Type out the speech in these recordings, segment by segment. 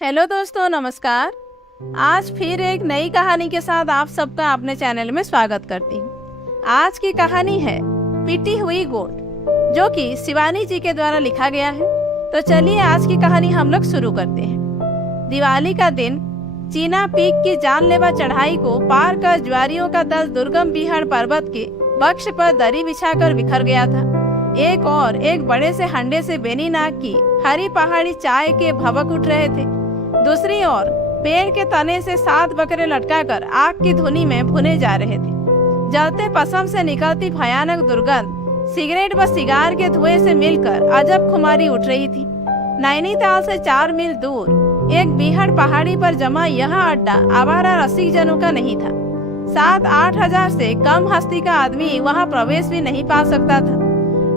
Hello दोस्तों, नमस्कार। आज फिर एक नई कहानी के साथ आप सबका अपने चैनल में स्वागत करती हूँ। आज की कहानी है पिटी हुई गोट, जो कि शिवानी जी के द्वारा लिखा गया है। तो चलिए आज की कहानी हम लोग शुरू करते हैं। दिवाली का दिन चीना पीक की जानलेवा चढ़ाई को पार कर ज्वारियों का दल दुर्गम बिहार पर्वत के वक्ष पर दरी बिछाकर बिखर गया था। एक बड़े से हंडे से बेनी नाग की हरी पहाड़ी चाय के भवक उठ रहे थे। दूसरी ओर पेड़ के तने से 7 बकरे लटकाकर आग की धुनी में भुने जा रहे थे। जलते पसम से निकलती भयानक दुर्गंध सिगरेट व सिगार के धुएं से मिलकर अजब खुमारी उठ रही थी। नैनीताल से 4 मील दूर एक बीहड़ पहाड़ी पर जमा यह अड्डा आवारा रसिक जनों का नहीं था। 7-8 हजार से कम हस्ती का आदमी वहां प्रवेश भी नहीं पा सकता था।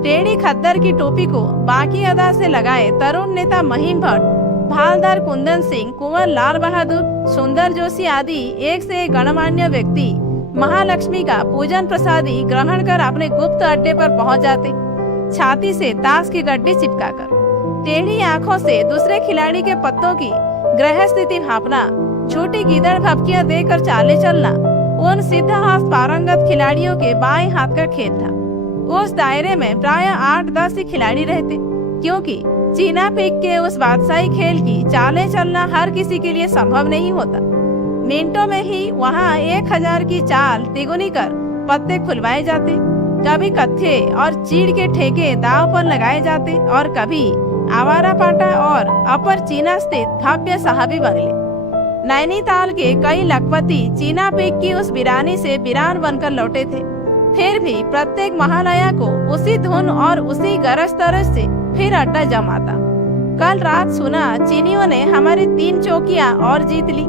टेढ़ी खद्दर की टोपी को बाकी अदा से लगाए तरुण नेता महिम भट्ट, भालदार कुंदन सिंह, कुंवर लाल बहादुर, सुंदर जोशी आदि एक से एक गणमान्य व्यक्ति महालक्ष्मी का पूजन प्रसादी ग्रहण कर अपने गुप्त अड्डे पर पहुंच जाते, छाती से ताश की गड्डी चिपकाकर। टेढ़ी आंखों से दूसरे खिलाड़ी के पत्तों की ग्रह स्थिति भापना, छोटी गीदड़ भपकियां देकर चाले चलना उन सिद्धहस्त पारंगत खिलाड़ियों के बाएं हाथ का खेल था। उस दायरे में प्राय 8-10 ही खिलाड़ी रहते, क्योंकि चीना पीक के उस बादशाही खेल की चालें चलना हर किसी के लिए संभव नहीं होता। मिनटों में ही वहां 1000 की चाल तिगुनी कर पत्ते खुलवाए जाते, कभी कत्थे और चीड़ के ठेके दाव पर लगाए जाते और कभी आवारा पाटा और अपर चीना स्थित भव्य साहबी बंगले। नैनीताल के कई लखपति चीना पीक की उस वीरानी से वीरान बनकर लौटे थे। फिर भी प्रत्येक महालया को उसी धुन और उसी गरज तरज से फिर अड्डा जमाता। कल रात सुना चीनियों ने हमारी 3 चौकियां और जीत ली।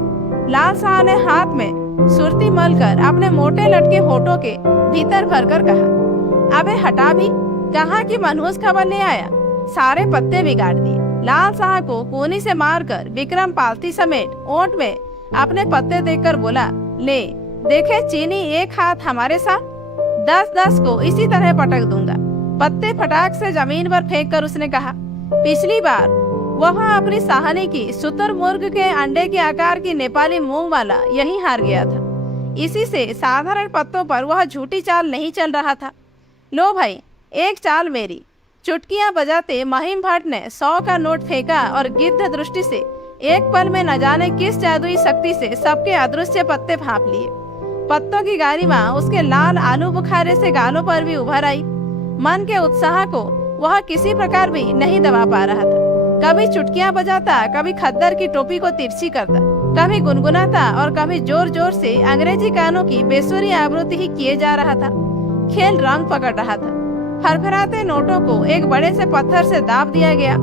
लाल शाह ने हाथ में सुरती मलकर अपने मोटे लटके होठों के भीतर भरकर कहा, अबे हटा भी, कहाँ की मनहूस खबर ले आया, सारे पत्ते बिगाड़ दिए। लाल शाह को कूनी से मारकर विक्रम पालती समेत ओंठ में अपने पत्ते देकर बोला, ले देखे चीनी, एक हाथ हमारे साथ, 10-10 को इसी तरह पटक दूंगा। पत्ते फटाक से जमीन पर फेंक कर उसने कहा, पिछली बार वह अपनी सहानी की शुतुरमुर्ग के अंडे के आकार की नेपाली मूंग वाला यही हार गया था। इसी से साधारण पत्तों पर वह झूठी चाल नहीं चल रहा था। लो भाई, एक चाल मेरी। चुटकियां बजाते महिम भट्ट ने 100 का नोट फेंका और गिद्ध दृष्टि से एक पल में न जाने किस जादुई शक्ति से सबके अदृश्य पत्ते भांप लिए। पत्तों की गारिमा उसके लाल आलू बुखारे से गालों पर भी उभर आई। मन के उत्साह को वह किसी प्रकार भी नहीं दबा पा रहा था। कभी चुटकियां बजाता, कभी खद्दर की टोपी को तिरछी करता, कभी गुनगुनाता और कभी जोर जोर से अंग्रेजी गानों की बेसुरी आवृत्ति ही किए जा रहा था। खेल रंग पकड़ रहा था। फरफराते नोटों को एक बड़े से पत्थर से दाब दिया गया।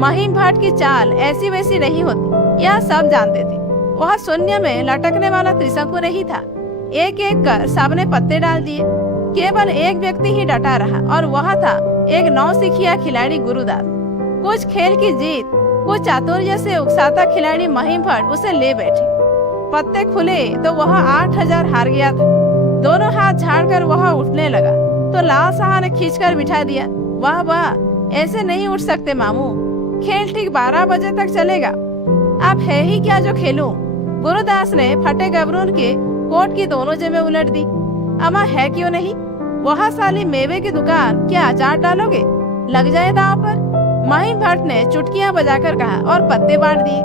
महिम भट्ट की चाल ऐसी वैसी नहीं होती, यह सब जानते थे। वह शून्य में लटकने वाला त्रिशंकु नहीं था। एक एक कर सबने पत्ते डाल दिए। केवल एक व्यक्ति ही डटा रहा और वह था एक नौसिखिया खिलाड़ी गुरुदास। कुछ खेल की जीत, कुछ चातुर्य से उकसाता खिलाड़ी महिम भट्ट उसे ले बैठे। पत्ते खुले तो वह 8000 हार गया था। दोनों हाथ झाड़कर वह उठने लगा तो लाल शाह ने खींचकर बिठा दिया। वाह वाह, ऐसे नहीं उठ सकते मामू, खेल ठीक 12 बजे तक चलेगा। अब है ही क्या जो खेलूं? गुरुदास ने फटे गबरून के कोट की दोनों जेबें उलट दी। अमा है क्यों नहीं? वह साली मेवे की दुकान, क्या अचार डालोगे? लग जाए दांव पर। महिम भट्ट ने चुटकियां बजाकर कहा और पत्ते बांट दिए।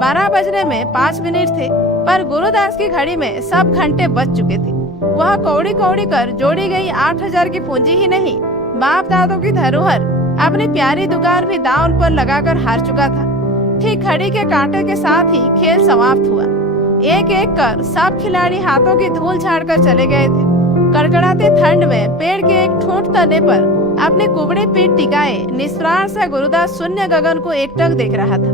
12 बजने में 5 मिनट थे, पर गुरुदास की घड़ी में सब घंटे बज चुके थे। वह कौड़ी कौड़ी कर जोड़ी गई 8000 की पूंजी ही नहीं, बाप दादों की धरोहर, अपनी प्यारी दुकान भी दांव पर लगाकर हार चुका था। ठीक घड़ी के कांटे के साथ ही खेल समाप्त हुआ। एक एक कर सब खिलाड़ी हाथों की धूल झाड़कर चले गए थे। कड़कड़ाते ठंड में पेड़ के एक ठूंठ तने पर अपने कुबड़े पीठ टिकाए निष्प्राण सा गुरुदास शून्य गगन को एकटक देख रहा था।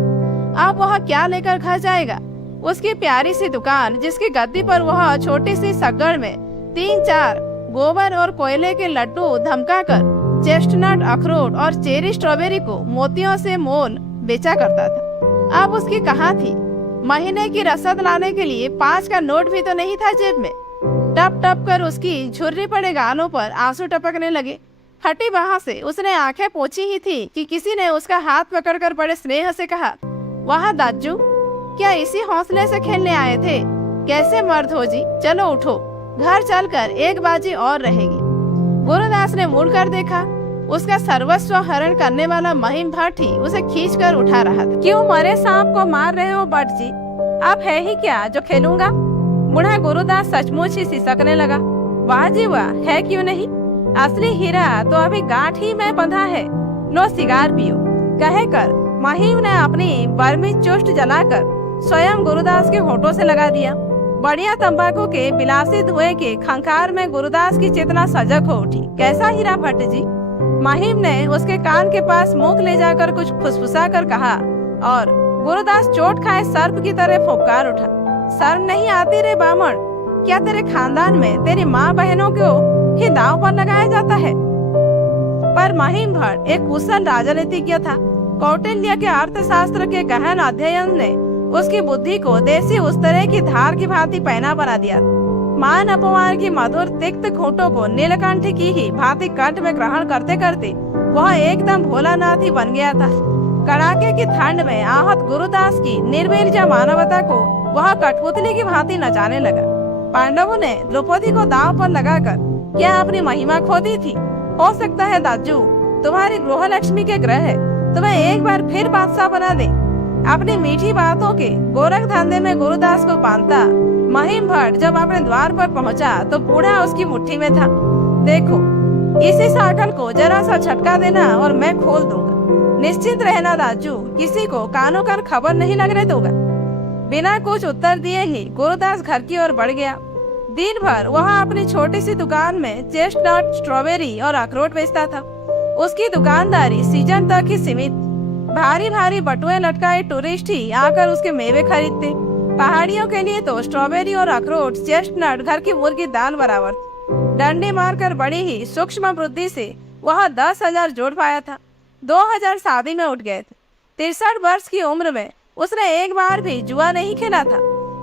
अब वह क्या लेकर घर जाएगा? उसकी प्यारी सी दुकान, जिसकी गद्दी पर वह छोटी सी सग्गड़ में 3-4 गोबर और कोयले के लड्डू धमकाकर चेस्टनट, अखरोट और चेरी स्ट्रॉबेरी को मोतियों से मोल बेचा करता था, अब उसकी कहाँ थी? महीने की रसद लाने के लिए 5 का नोट भी तो नहीं था जेब में। टप टप कर उसकी झुर्री पड़े गालों पर आंसू टपकने लगे। फटी बाह से उसने आंखें पोंछी ही थी कि किसी ने उसका हाथ पकड़कर बड़े स्नेह से कहा, वाह दाजू, क्या इसी हौसले से खेलने आए थे? कैसे मर्द हो जी, चलो उठो, घर चलकर एक बाजी और रहेगी। गुरुदास ने मुड़कर देखा, उसका सर्वस्व हरण करने वाला महिम भट्ट ही उसे खींचकर उठा रहा था। क्यों मरे सांप को मार रहे हो भट्ट जी? अब है ही क्या जो खेलूंगा? बूढ़ा गुरुदास सचमुच ही सिसकने लगा। वाह जी वाह, है क्यों नहीं? असली हीरा तो अभी गांठ ही में बंधा है, लो सिगार पियो। कहकर महिम ने अपनी बर्मी चुष्ट जलाकर स्वयं गुरुदास के होठों से लगा दिया। बढ़िया तंबाकू के बिलासी धुएं के खंखार में गुरुदास की चेतना सजग हो उठी। कैसा हीरा भट्ट जी? महिम ने उसके कान के पास मुंह ले जाकर कुछ फुसफुसा कर कहा और गुरुदास चोट खाए सर्प की तरह फुफकार उठा। शर्म नहीं आती रे बामण? क्या तेरे खानदान में तेरी माँ बहनों को ही दांव पर लगाया जाता है? पर महिम भट्ट एक कुशल राजनीतिज्ञ था। कौटिल्य के अर्थशास्त्र के गहन अध्ययन ने उसकी बुद्धि को देसी उस तरह की धार की भांति पैना बना दिया। मान अपमान की मधुर तिक्त घूंटों को नीलकंठ की ही भांति कंठ में ग्रहण करते करते वह एकदम भोलानाथ ही बन गया था। कड़ाके की ठंड में आहत गुरुदास की निर्वीर्य मानवता को वह कठपुतली की भांति नचाने लगा। पांडवों ने द्रौपदी को दांव पर लगाकर क्या अपनी महिमा खो दी थी? हो सकता है दाजू तुम्हारी गृह लक्ष्मी के ग्रह तुम्हें एक बार फिर बादशाह बना दे। अपनी मीठी बातों के गोरख धंधे में गुरुदास को बांधता महिम भट्ट जब अपने द्वार पर पहुंचा तो बूढ़ा उसकी मुट्ठी में था। देखो, इसी साकल को जरा सा झटका देना और मैं खोल दूंगा। निश्चिंत रहना दाजू, किसी को कानों कान खबर नहीं लगने दूंगा। बिना कुछ उत्तर दिए ही गुरुदास घर की ओर बढ़ गया। दिन भर वह अपनी छोटी सी दुकान में चेस्टनट, स्ट्रॉबेरी और अखरोट बेचता था। उसकी दुकानदारी सीजन तक ही सीमित। भारी भारी बटुए लटकाए टूरिस्ट ही आकर उसके मेवे खरीदते। पहाड़ियों के लिए तो स्ट्रॉबेरी और अखरोट, चेस्टनट घर की मुर्गी दाल बराबर। डंडे मारकर बड़ी ही सूक्ष्म वृद्धि से वह 10,000 जोड़ पाया था। 2,000 शादी में उठ गए थे। 63 वर्ष की उम्र में उसने एक बार भी जुआ नहीं खेला था,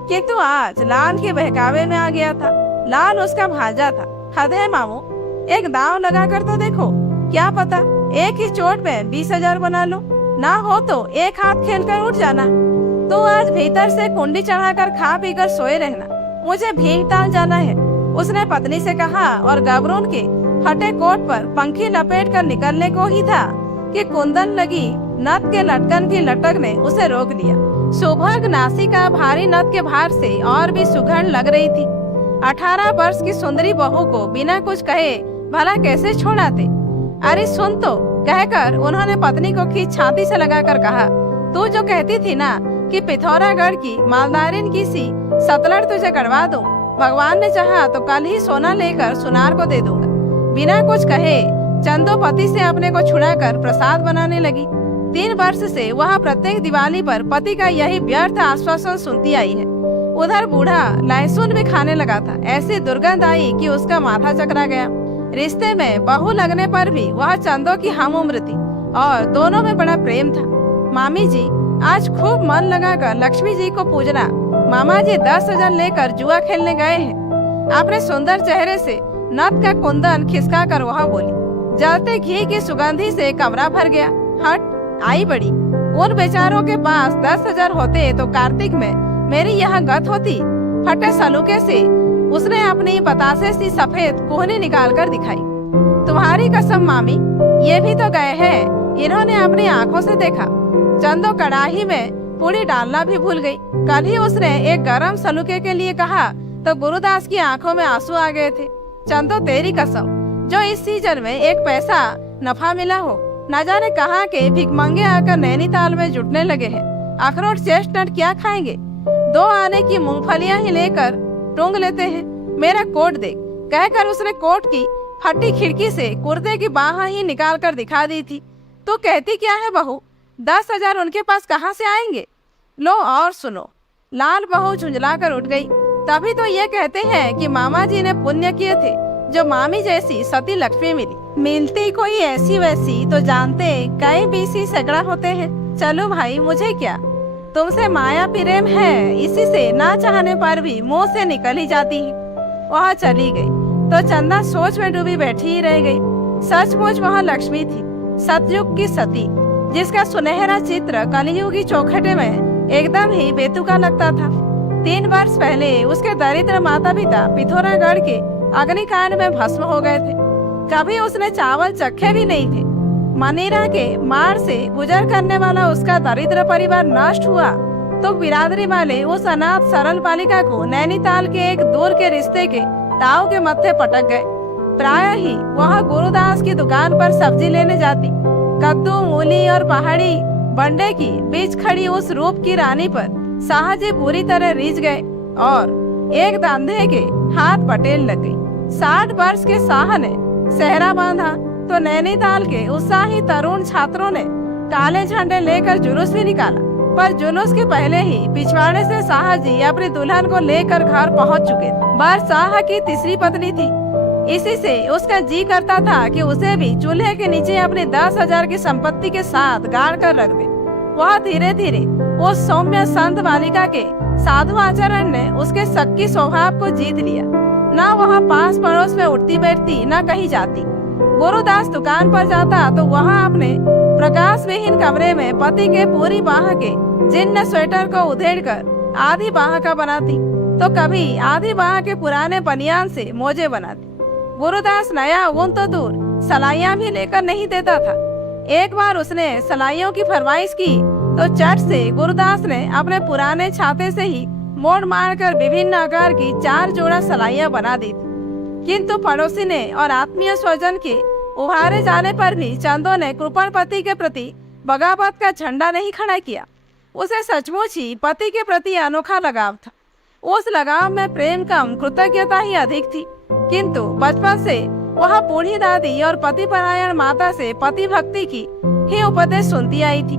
किंतु आज लाल के बहकावे में आ गया था। लाल उसका भांजा था। हद है मामू, एक दांव लगा कर तो देखो, क्या पता एक ही चोट में 20,000 बना लो। ना हो तो एक हाथ खेल कर उठ जाना। तो आज भीतर से कुंडी चढ़ाकर खा पी कर सोए रहना, मुझे भीमताल जाना है, उसने पत्नी से कहा और गबरून के फटे कोट पर पंखी लपेट कर निकलने को ही था कि कुंदन लगी नथ के लटकन की लटक ने उसे रोक लिया। सुभग नासिका भारी नथ के भार से और भी सुघड़ लग रही थी। 18 वर्ष की सुंदरी बहू को बिना कुछ कहे भला कैसे छोड़ाते? अरे सुन तो, कहकर उन्होंने पत्नी को खींच छाती से लगाकर कहा, तू जो कहती थी ना कि पिथौरागढ़ की मालदारिन की सी सतलड़ तुझे गड़वा दूं, भगवान ने चाहा तो कल ही सोना लेकर सुनार को दे दूंगा। बिना कुछ कहे चंदो पति से अपने को छुड़ाकर प्रसाद बनाने लगी। 3 वर्ष से वह प्रत्येक दिवाली पर पति का यही व्यर्थ आश्वासन सुनती आई है। उधर बूढ़ा लहसुन भी खाने लगा था। ऐसी दुर्गंध आई कि उसका माथा चकरा गया। रिश्ते में बहू लगने पर भी वह चंदो की हम उम्र थी और दोनों में बड़ा प्रेम था। मामी जी आज खूब मन लगाकर लक्ष्मी जी को पूजना। मामा जी 10,000 लेकर जुआ खेलने गए हैं। अपने सुंदर चेहरे से नथ का कुंदन खिसका कर वह बोली। जलते घी की सुगंधी से कमरा भर गया। हट आई बड़ी, उन बेचारों के पास 10,000 होते तो कार्तिक में मेरी यहाँ गत होती। फटे सलूके से उसने अपनी बतासे सी सफेद कोहनी निकाल कर दिखाई। तुम्हारी कसम मामी, ये भी तो गए हैं, इन्होंने अपनी आंखों से देखा। चंदो कड़ाही में पूरी डालना भी भूल गई। कल ही उसने एक गरम सलूके के लिए कहा तो गुरुदास की आंखों में आंसू आ गए थे। चंदो तेरी कसम, जो इस सीजन में एक पैसा नफा मिला हो, न जाने कहाँ के भिखमंगे आकर नैनीताल में जुटने लगे हैं। अखरोट चेस्टनट क्या खाएंगे? 2 आने की मूंगफलियां ही लेकर टूंग लेते हैं। मेरा कोट देख, कहकर उसने कोट की फटी खिड़की से कुर्ते की बाह ही निकाल कर दिखा दी थी। तो कहती क्या है बहू, 10,000 उनके पास कहाँ से आएंगे? लो और सुनो। लाल बहू झुंझला कर उठ गई। तभी तो ये कहते हैं कि मामा जी ने पुण्य किए थे जो मामी जैसी सती लक्ष्मी मिली। मिलती कोई ऐसी वैसी तो जानते कई बीसी सगड़ा होते हैं। चलो भाई, मुझे क्या, तुमसे माया प्रेम है, इसी से ना चाहने पर भी मुंह से निकल ही जाती है। वह चली गई तो चंदा सोच में डूबी बैठी ही रह गई। सचमुच वह लक्ष्मी थी, सतयुग की सती, जिसका सुनहरा चित्र कलयुगी चौखटे में एकदम ही बेतुका लगता था। 3 वर्ष पहले उसके दरिद्र माता पिता पिथौरागढ़ के अग्निकांड में भस्म हो गए थे। कभी उसने चावल चखे भी नहीं थे। मनीरा के मार से गुजर करने वाला उसका दरिद्र परिवार नष्ट हुआ तो बिरादरी वाले उस अनाथ सरल बालिका को नैनीताल के एक दूर के रिश्ते के दाव के मत्थे पटक गए। प्रायः ही वह गुरुदास की दुकान पर सब्जी लेने जाती। कद्दू, मूली और पहाड़ी बंडे की बीच खड़ी उस रूप की रानी पर शाहजी पूरी तरह रीझ गए और एक धंधे के हाथ पटेल लग गई। 60 वर्ष के शाह ने सेहरा बांधा तो नैनीताल के उत्साही तरुण छात्रों ने काले झंडे लेकर जुलूस भी निकाला। पर जुलूस के पहले ही पिछवाड़े से शाहजी अपनी दुल्हन को लेकर घर पहुंच चुके थे। बर शाह की तीसरी पत्नी थी। इसी से उसका जी करता था कि उसे भी चूल्हे के नीचे अपनी 10,000 की संपत्ति के साथ गाड़ कर रख दे। वह धीरे धीरे उस सौम्य संत बालिका के साधु आचरण ने उसके शक्की स्वभाव को जीत लिया। न वह पास पड़ोस में उठती बैठती न कहीं जाती। गुरुदास दुकान पर जाता तो वह अपने प्रकाश विहीन कमरे में पति के पूरी बाह के जिन्न स्वेटर को उधेड़कर आधी बाह का बनाती तो कभी आधी बाह के पुराने बनियान से मोजे बनाती। गुरुदास नया ऊन तो दूर सलाइयां भी लेकर नहीं देता था। एक बार उसने सलाइयों की फरमाइश की तो चट से गुरुदास ने अपने पुराने छाते से ही मोड़ मार कर विभिन्न आकार की 4 जोड़ा सलाइयां बना दी थी। किंतु पड़ोसी ने और आत्मीय स्वजन के उभारे जाने पर भी चंदो ने कृपण पति के प्रति बगावत का झंडा नहीं खड़ा किया। उसे सचमुच ही पति के प्रति अनोखा लगाव था। उस लगाव में प्रेम कम कृतज्ञता ही अधिक थी। किंतु बचपन से वह बूढ़ी दादी और पति परायण माता से पति भक्ति की ही उपदेश सुनती आई थी।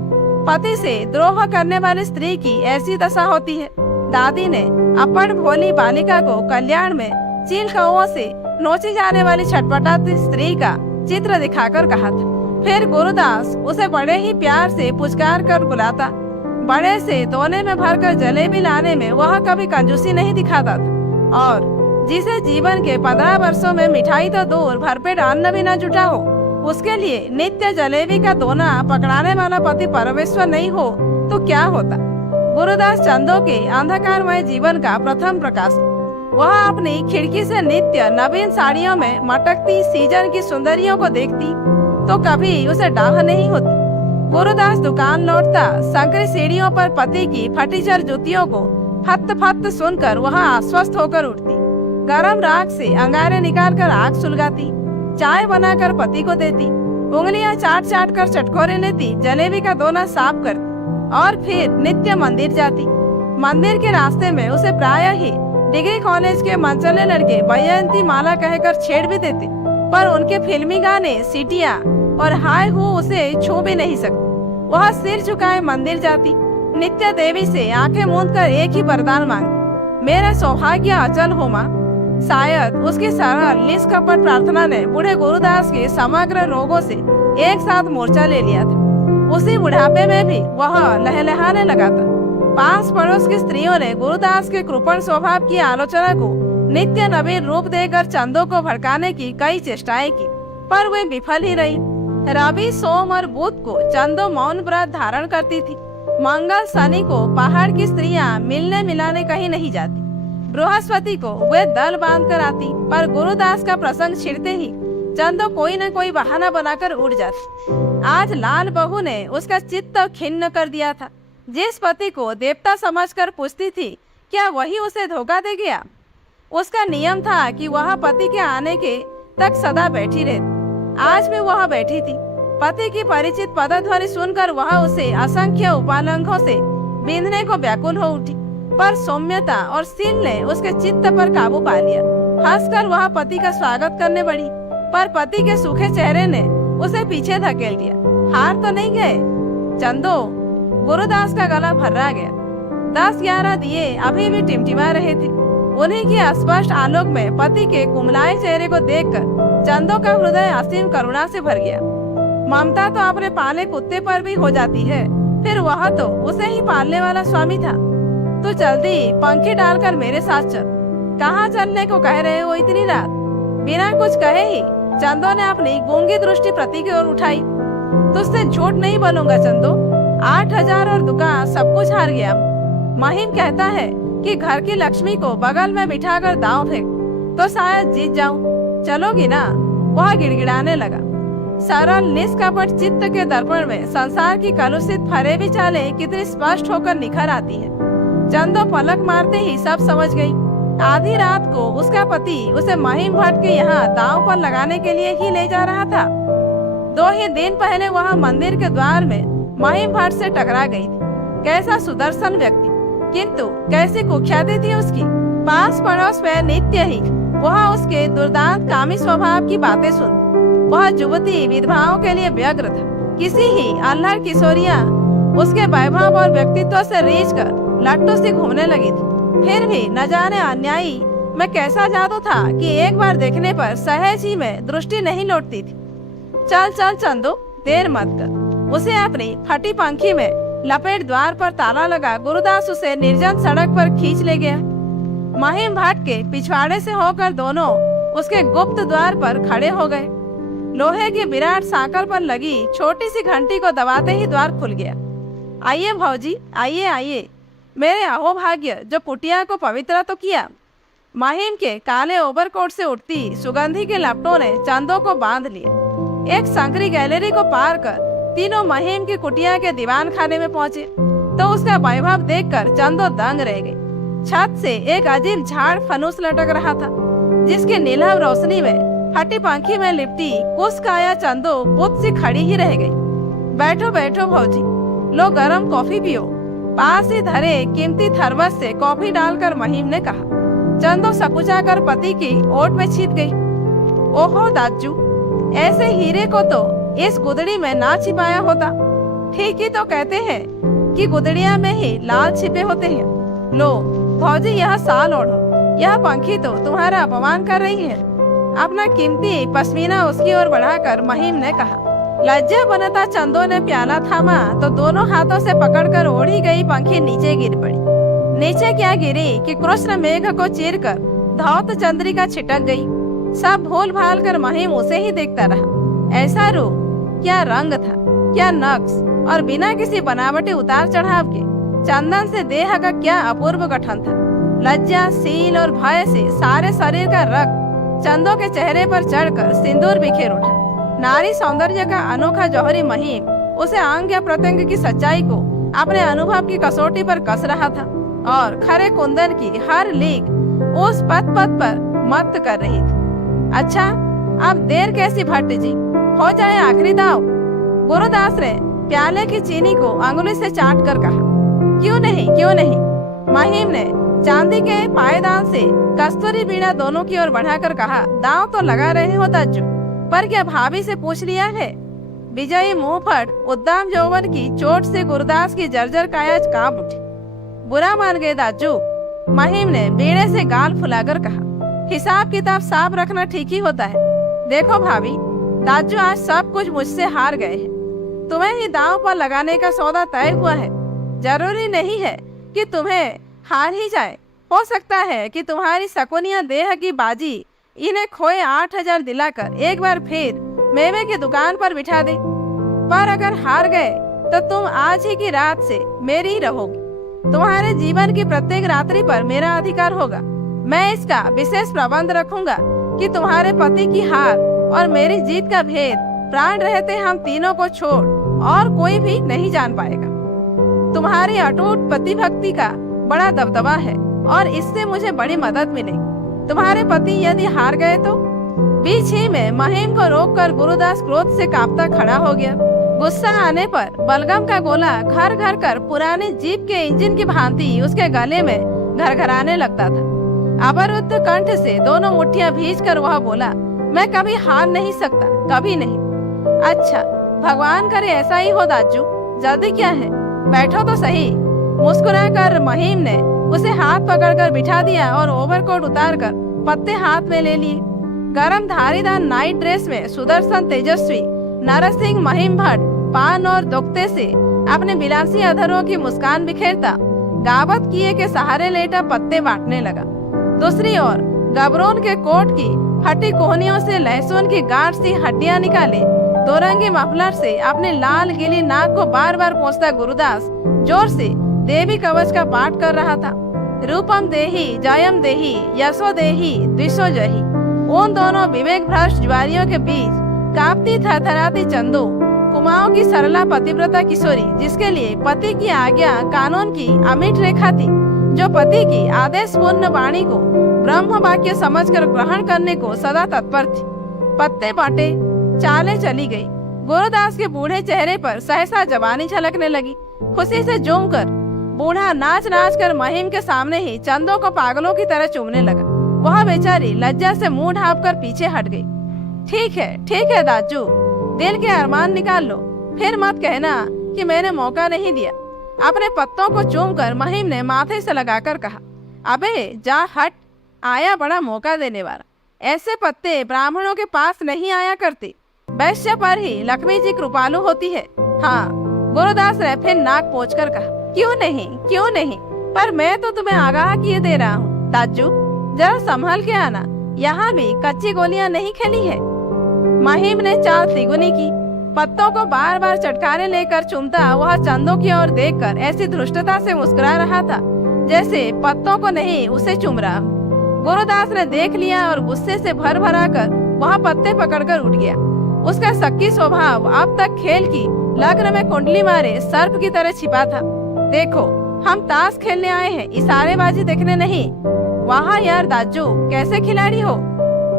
पति से द्रोह करने वाली स्त्री की ऐसी दशा होती है। दादी ने अपड़ भोली बालिका को कल्याण में चील कौओं से नोची जाने वाली छटपटाती स्त्री का चित्र दिखाकर कहा था। फिर गुरुदास उसे बड़े ही प्यार से पुचकार कर बुलाता। बड़े से दोने में भरकर जलेबी लाने में वह कभी कंजूसी नहीं दिखाता था और जिसे जीवन के 15 वर्षों में मिठाई तो दूर भरपेट अन्न भी न जुटा हो, उसके लिए नित्य जलेबी का दोना पकड़ाने वाला पति परमेश्वर नहीं हो तो क्या होता। गुरुदास चंदो के अंधकारमय जीवन का प्रथम प्रकाश। वह अपनी खिड़की से नित्य नवीन साड़ियों में मटकती सीजन की सुंदरियों को देखती तो कभी उसे डाह नहीं होती। गुरुदास दुकान लौटता संकरी सीढ़ियों पर पति की फटीचर जूतियों को फत फत सुनकर वह आश्वस्त होकर उठती। गरम राख से अंगारे निकालकर आग सुलगाती, चाय बनाकर पति को देती, उंगलियां चाट चाट कर चटकोरे लेती, जलेबी का दोना साफ करती और फिर नित्य मंदिर जाती। मंदिर के रास्ते में उसे प्रायः ही डिग्री कॉलेज के मनचले लड़के वैजयंती माला कहकर छेड़ भी देते, पर उनके फिल्मी गाने, सीटियां और हाय हो उसे छू भी नहीं सकते। वह सिर झुकाए मंदिर जाती, नित्य देवी से आंखें मूंद कर एक ही वरदान मांगती, मेरा सौभाग्य अचल हो मां। शायद उसकी सरल निष्कपट प्रार्थना ने बूढ़े गुरुदास के समग्र रोगों से एक साथ मोर्चा ले लिया था। उसी बुढ़ापे में भी वह लहलहाने लगा था। पास पड़ोस की स्त्रियों ने गुरुदास के कृपण स्वभाव की आलोचना को नित्य नवीन रूप देकर चंदो को भड़काने की कई चेष्टाएं की, पर वे विफल ही रही। रवि, सोम और बुध को चंदो मौन व्रत धारण करती थी। मंगल, शनि को पहाड़ की स्त्रियां मिलने मिलाने कहीं नहीं जाती। बृहस्पति को वे दल बांध कर आती, पर गुरुदास का प्रसंग छिड़ते ही चंदो कोई न कोई बहाना बनाकर उड़ जाती। आज लाल बहू ने उसका चित्त खिन्न कर दिया था। जिस पति को देवता समझकर पूछती थी, क्या वही उसे धोखा दे गया? उसका नियम था कि वह पति के आने के तक सदा बैठी रहती। आज भी वह बैठी थी। पति की परिचित पदध्वनि सुनकर वह उसे असंख्य उपालंघों से बींधने को व्याकुल हो उठी, पर सौम्यता और शील ने उसके चित्त पर काबू पा लिया। हंसकर वह पति का स्वागत करने बढ़ी, पर पति के सूखे चेहरे ने उसे पीछे धकेल दिया। हार तो नहीं गए चंदो? गुरुदास का गला भर्रा गया। 10-11 दिए अभी भी टिमटिमा रहे थे। उन्हीं के अस्पष्ट आलोक में पति के कुमलाए चेहरे को देखकर चंदो का हृदय असीम करुणा से भर गया। ममता तो अपने पाले कुत्ते पर भी हो जाती है, फिर वह तो उसे ही पालने वाला स्वामी था। तो जल्दी पंखी डालकर मेरे साथ चल। कहाँ चलने को कह रहे हो इतनी रात? बिना कुछ कहे ही चंदो ने अपनी गूंगी दृष्टि पति की ओर उठाई। तुझसे झूठ नहीं बोलूंगा चंदो, 8,000 और दुकान सब कुछ हार गया। महिम कहता है कि घर की लक्ष्मी को बगल में बिठाकर दांव फेंक तो शायद जीत जाऊं, चलोगी ना? वह गिड़गिड़ाने लगा। सरल निष्कपट चित्त के दर्पण में संसार की कलुषित फरेबी चालें कितनी स्पष्ट होकर निखर आती है। चंदो पलक मारते ही सब समझ गई। आधी रात को उसका पति उसे महिम भट्ट के यहाँ दांव पर लगाने के लिए ही ले जा रहा था। 2 ही दिन पहले वह मंदिर के द्वार में महिम भट्ट से टकरा गई थी। कैसा सुदर्शन व्यक्ति, किंतु कैसी कुख्याति थी उसकी। पास पड़ोस में नित्य ही वह उसके दुर्दांत कामी स्वभाव की बातें सुनती। वह युवती विधवाओं के लिए व्यग्र था। किसी ही अल्हड़ किशोरियां उसके वैभव और व्यक्तित्व से रीझ कर लट्टू सी घूमने लगी थी। फिर भी न जाने अन्यायी में कैसा जादू था कि एक बार देखने पर सहज ही में दृष्टि नहीं लौटती थी। चल चल चंदू, देर मत कर। उसे अपनी फटी पंखी में लपेट द्वार पर ताला लगा गुरुदास उसे निर्जन सड़क पर खींच ले गया। महिम भट्ट के पिछवाड़े से होकर दोनों उसके गुप्त द्वार पर खड़े हो गए। लोहे की विराट सांकल पर लगी छोटी सी घंटी को दबाते ही द्वार खुल गया। आइए भौजी, आइए आइए। मेरे अहोभाग्य जो कुटिया को पवित्र तो किया। महिम के काले ओवरकोट से उठती सुगंधी के लपटों ने चंदो को बांध लिया। एक संकरी गैलरी को पार कर तीनों महिम की कुटिया के दीवान खाने में पहुंचे तो उसका वैभव देखकर चंदो दंग रह गई। छत से एक अजीब झाड़ फनूस लटक रहा था, जिसके नीलम रोशनी में फटी पंखी में लिपटी कुछ काया चंदो बुत सी खड़ी ही रह गई। बैठो बैठो भौजी, लो गरम कॉफी पियो। पास ही धरे कीमती थर्मस से कॉफी डालकर महिम ने कहा। चंदो सकुचा कर पति की ओट में छिप गई। ओहो दाजू, ऐसे हीरे को तो इस गुदड़ी में ना छिपाया होता। ठीक ही तो कहते हैं कि गुदड़िया में ही लाल छिपे होते हैं। लो भौजी, यह साल ओढ़ो। यह पंखी तो तुम्हारा अपमान कर रही है। अपना कीमती पश्मीना उसकी ओर बढ़ाकर महिम ने कहा। लज्जा बनता चंदो ने प्याला थामा तो दोनों हाथों से पकड़कर ओढ़ी गई पंखी नीचे गिर पड़ी। नीचे क्या गिरी कि कृष्ण मेघ को चीरकर धौत चंद्रिका छिटक गई। सब भूल भाल कर महिम उसे ही देखता रहा। ऐसा रूप, क्या रंग था, क्या नक्श, और बिना किसी बनावटी उतार चढ़ाव के चंदन से देह का क्या अपूर्व गठन था। लज्जा, सील और भय से सारे शरीर का रक्त चंदो के चेहरे पर चढ़कर सिंदूर बिखेर उठा। नारी सौंदर्य का अनोखा जौहरी महिम उसे अंग या प्रत्यंग की सच्चाई को अपने अनुभव की कसौटी पर कस रहा था और खरे कुंदन की हर लीक उस पद पद पर मत कर रही थी। अच्छा, अब देर कैसी भट्ट जी, हो जाए आखिरी दाव। गुरुदास ने प्याले की चीनी को अंगुली से चाट कर कहा। क्यों नहीं, क्यों नहीं। महिम ने चांदी के पायदान से कस्तूरी बीड़ा दोनों की ओर बढ़ाकर कहा। दांव तो लगा रहे हो दाजू, पर क्या भाभी से पूछ लिया है? विजयी मुंह फट उद्दाम यौवन की चोट से गुरुदास की जर्जर काया कांप उठी। बुरा मान गए दाजू, महिम ने बीड़े से गाल फुलाकर कहा। हिसाब किताब साफ रखना ठीक ही होता है। देखो भाभी, दाजू आज सब कुछ मुझसे हार गए हैं। तुम्हें ही दांव पर लगाने का सौदा तय हुआ है। जरूरी नहीं है कि तुम्हें हार ही जाए। हो सकता है कि तुम्हारी शकुनिया देह की बाजी इन्हें खोए 8,000 दिलाकर एक बार फिर मेवे की दुकान पर बिठा दे। पर अगर हार गए तो तुम आज ही की रात से मेरी ही रहोगी। तुम्हारे जीवन की प्रत्येक रात्रि पर मेरा अधिकार होगा। मैं इसका विशेष प्रबंध रखूंगा कि तुम्हारे पति की हार और मेरी जीत का भेद प्राण रहते हम तीनों को छोड़ और कोई भी नहीं जान पाएगा। तुम्हारी अटूट पति भक्ति का बड़ा दबदबा है और इससे मुझे बड़ी मदद मिलेगी। तुम्हारे पति यदि हार गए तो? बीच ही में महिम को रोककर गुरुदास क्रोध से कांपता खड़ा हो गया। गुस्सा आने पर बलगम का गोला घर घर कर पुराने जीप के इंजन की भांति उसके गले में घरघराने लगता था। अवरुद्ध कंठ से दोनों मुट्ठियां भींचकर वह बोला, मैं कभी हार नहीं सकता, कभी नहीं। अच्छा, भगवान करे ऐसा ही हो दाजू, जल्दी क्या है, बैठो तो सही। मुस्कुराकर महिम ने उसे हाथ पकड़कर बिठा दिया और ओवरकोट उतारकर पत्ते हाथ में ले लिए। गरम धारीदार नाइट ड्रेस में सुदर्शन तेजस्वी नरसिंह महिम भट्ट पान और दुखते से अपने बिलासी अधरों की मुस्कान बिखेरता गावत किए के सहारे लेटा पत्ते बांटने लगा। दूसरी ओर गबरोन के कोट की फटी कोहनियों से लहसुन की गांठ सी हड्डियां निकाले दोरंगी मफलर से अपने लाल गीली नाक को बार बार पोंछता गुरुदास जोर से देवी कवच का पाठ कर रहा था। रूपम देही जयम देही यशो देही द्विशो जही। उन दोनों विवेक भ्रष्ट ज्वारियों के बीच कांपती थरथराती चंदो, कुमाऊं की सरला पतिव्रता किशोरी, जिसके लिए पति की आज्ञा कानून की अमिट रेखा थी, जो पति की आदेश पूर्ण वाणी को ब्रह्म वाक्य समझकर ग्रहण करने को सदा तत्पर थी। पत्ते बांटे चाले चली गई। गुरुदास के बूढ़े चेहरे पर सहसा जवानी झलकने लगी। खुशी से झूमकर बूढ़ा नाच नाच कर महिम के सामने ही चंदो को पागलों की तरह चूमने लगा। वह बेचारी लज्जा से मुंह ढाँप कर पीछे हट गई। ठीक है दाजू, दिल के अरमान निकाल लो, फिर मत कहना कि मैंने मौका नहीं दिया। अपने पत्तों को चूमकर महिम ने माथे से लगाकर कहा, अबे जा हट, आया बड़ा मौका देने वाला। ऐसे पत्ते ब्राह्मणों के पास नहीं आया करते। वैश्य पर ही लक्ष्मी जी कृपालु होती है। हाँ, गुरुदास ने फिर नाक पोंछकर कहा, क्यों नहीं, पर मैं तो तुम्हें आगाह किए दे रहा हूँ दाजू, जरा संभल के आना, यहाँ भी कच्ची गोलियां नहीं खेली है। महिम ने चाल तिगुनी की। पत्तों को बार बार चटकारे लेकर चूमता वह चंदो की ओर देखकर ऐसी धृष्टता से मुस्कुरा रहा था जैसे पत्तों को नहीं उसे चूम रहा। गुरुदास ने देख लिया और गुस्से से भर भरा कर वह पत्ते पकड़कर उठ गया। उसका शक्की स्वभाव अब तक खेल की लग्न में कुंडली मारे सर्प की तरह छिपा था। देखो, हम ताश खेलने आए हैं, इशारेबाजी देखने नहीं। वहाँ यार दाजू, कैसे खिलाड़ी हो,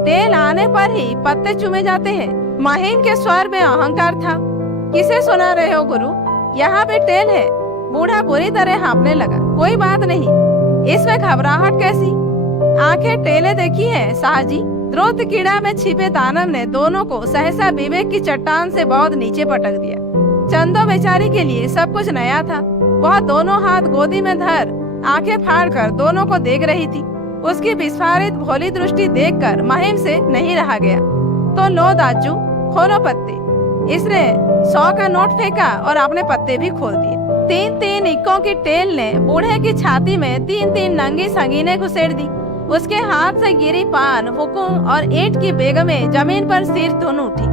तेल आने पर ही पत्ते चूमे जाते हैं। महिम के स्वर में अहंकार था। किसे सुना रहे हो गुरु, यहाँ पे टेल है। बूढ़ा बुरी तरह हाँपने लगा। कोई बात नहीं, इसमें घबराहट कैसी, आंखें टेले देखी है साहजी। द्रोत कीड़ा में छिपे दानव ने दोनों को सहसा विवेक की चट्टान से बहुत नीचे पटक दिया। चंदो बेचारी के लिए सब कुछ नया था। वह दोनों हाथ गोदी में धर आंखें फाड़कर दोनों को देख रही थी। उसकी विस्फारित भोली दृष्टि देखकर महिम से नहीं रहा गया। तो लो दाजू, खोलो पत्ते। इसने 100 का नोट फेंका और अपने पत्ते भी खोल दिए। 3-3 इक्कों की टेल ने बूढ़े की छाती में 3-3 नंगी संगीने घुसेड़ दी। उसके हाथ से गिरी पान, हुकुम और ईंट की बेगमें जमीन पर सिर धुन उठी।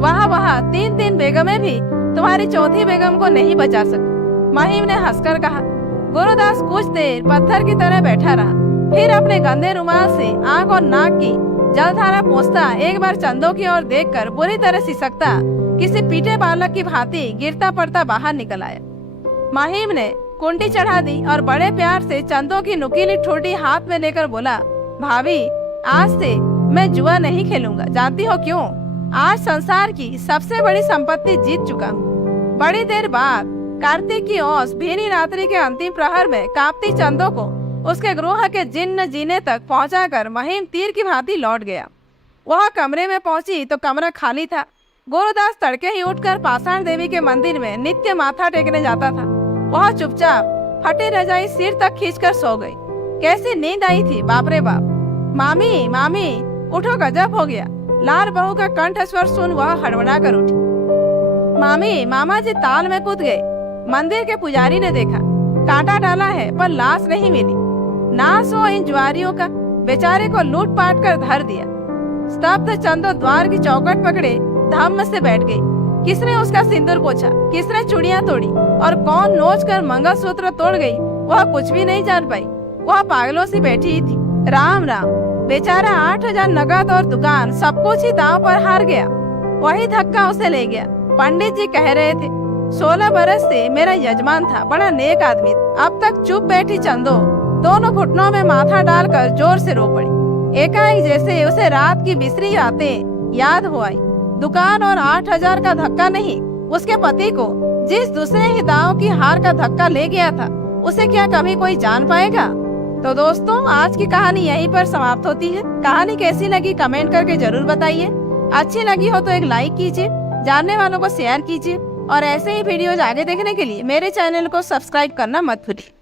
वहाँ 3-3 बेगमें भी तुम्हारी चौथी बेगम को नहीं बचा सकी। महिम ने हंसकर कहा। गुरुदास कुछ देर पत्थर की तरह बैठा रहा, फिर अपने गंदे रुमाल से आंख और नाक की जलधारा पोंछता एक बार चंदो की ओर देखकर बुरी तरह सिसकता किसी पीटे बालक की भांति गिरता पड़ता बाहर निकल आया। महिम ने कुंडी चढ़ा दी और बड़े प्यार से चंदो की नुकीली ठोडी हाथ में लेकर बोला, भाभी, आज से मैं जुआ नहीं खेलूंगा। जानती हो क्यों? आज संसार की सबसे बड़ी संपत्ति जीत चुका हूँ। बड़ी देर बाद कार्तिक की औस भीनी रात्रि के अंतिम प्रहर में कांपती चंदो को उसके गृह के जिन्न जीने तक पहुंचाकर महिम तीर की भांति लौट गया। वह कमरे में पहुंची तो कमरा खाली था। गुरुदास तड़के ही उठकर पाषाण देवी के मंदिर में नित्य माथा टेकने जाता था। वह चुपचाप फटी रजाई सिर तक खींचकर सो गई। कैसी नींद आई थी, बाप रे बाप। मामी उठो, गजब हो गया। लाल बहू का कंठ स्वर सुन वह हड़बड़ा कर उठी। मामा जी ताल में कूद गए। मंदिर के पुजारी ने देखा, कांटा डाला है पर लाश नहीं मिली। नाश हो इन जुआरियों का, बेचारे को लूट पाट कर धर दिया। स्तब्ध चंदो द्वार की चौखट पकड़े धम्म से बैठ गई। किसने उसका सिंदूर पोंछा, किसने चूड़ियां तोड़ी और कौन नोच कर मंगलसूत्र तोड़ गई, वह कुछ भी नहीं जान पाई। वह पागलों से बैठी ही थी। राम बेचारा 8000 नगद और दुकान सब कुछ ही दांव पर हार गया। वही धक्का उसे ले गया। पंडित जी कह रहे थे 16 बरस से मेरा यजमान था, बड़ा नेक आदमी। अब तक चुप बैठी चंदो दोनों घुटनों में माथा डालकर जोर से रो पड़ी। एकाएक जैसे उसे रात की बिसरी बातें याद हो आई। दुकान और 8000 का धक्का नहीं, उसके पति को जिस दूसरे ही दांव की हार का धक्का ले गया था, उसे क्या कभी कोई जान पाएगा? तो दोस्तों, आज की कहानी यहीं पर समाप्त होती है। कहानी कैसी लगी कमेंट करके जरूर बताइए। अच्छी लगी हो तो एक लाइक कीजिए, जानने वालों को शेयर कीजिए और ऐसे ही वीडियोज आगे देखने के लिए मेरे चैनल को सब्सक्राइब करना मत भूलिए।